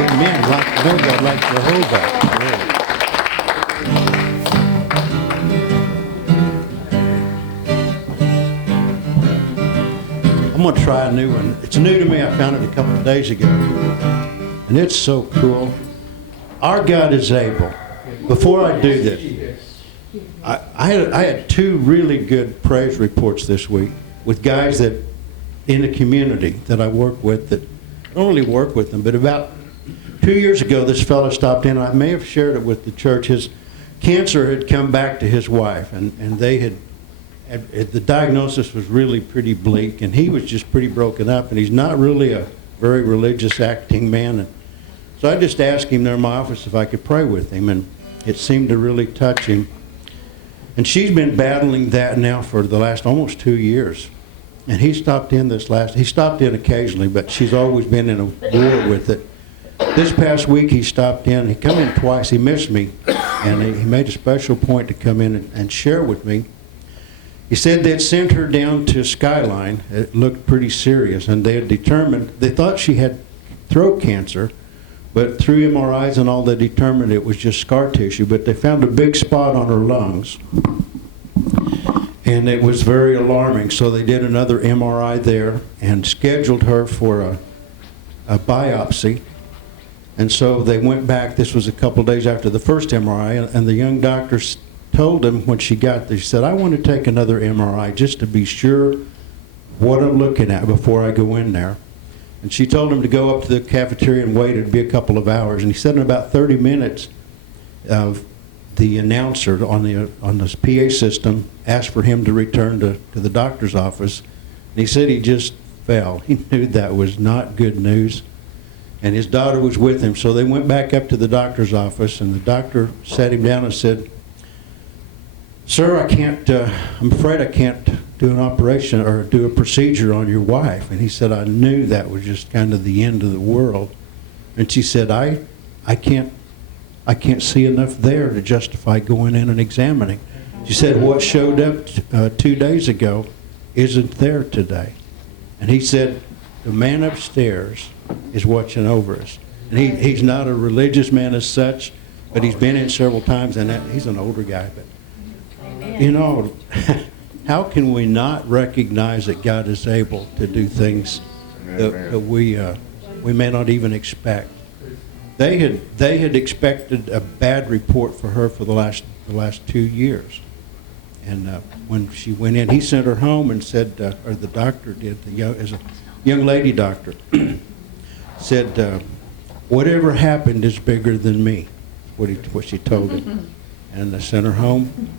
Amen. Like Jehovah, like Jehovah. I'm going to try a new one. It's new to me. I found it a couple of days ago. And it's so cool. Our God is able. Before I do this, I had two really good praise reports this week with guys that in the community that I work with that I don't really work with them, but about 2 years ago, this fellow stopped in. I may have shared it with the church. His cancer had come back to his wife, and they had the diagnosis was really pretty bleak, and he was just pretty broken up, and he's not really a very religious acting man. And so I just asked him there in my office if I could pray with him, and it seemed to really touch him. And she's been battling that now for the last almost 2 years. And he stopped in occasionally, but she's always been in a war with it. This past week he stopped in, he come in twice, he missed me, and he made a special point to come in and share with me. He said they'd sent her down to Skyline. It looked pretty serious, and they had determined, they thought she had throat cancer, but through MRIs and all, they determined it was just scar tissue, but they found a big spot on her lungs, and it was very alarming. So they did another MRI there and scheduled her for a biopsy. And so they went back, this was a couple days after the first MRI, and the young doctors told him when she got there, she said, I want to take another MRI just to be sure what I'm looking at before I go in there. And she told him to go up to the cafeteria and wait. It'd be a couple of hours. And he said in about 30 minutes, the announcer on this PA system asked for him to return to the doctor's office. And he said he just fell. He knew that was not good news. And his daughter was with him. So they went back up to the doctor's office, and the doctor sat him down and said, Sir, I'm afraid I can't do an operation or do a procedure on your wife. And he said, I knew that was just kind of the end of the world. And she said, I can't see enough there to justify going in and examining. She said, what showed up 2 days ago isn't there today. And he said, the man upstairs is watching over us. And he's not a religious man as such, but he's been in several times, and he's an older guy. But you know, how can we not recognize that God is able to do things that we may not even expect? They had expected a bad report for her for the last 2 years, and when she went in, he sent her home and said, or the doctor did, as a young lady doctor, said, whatever happened is bigger than me. What she told him, and they sent her home.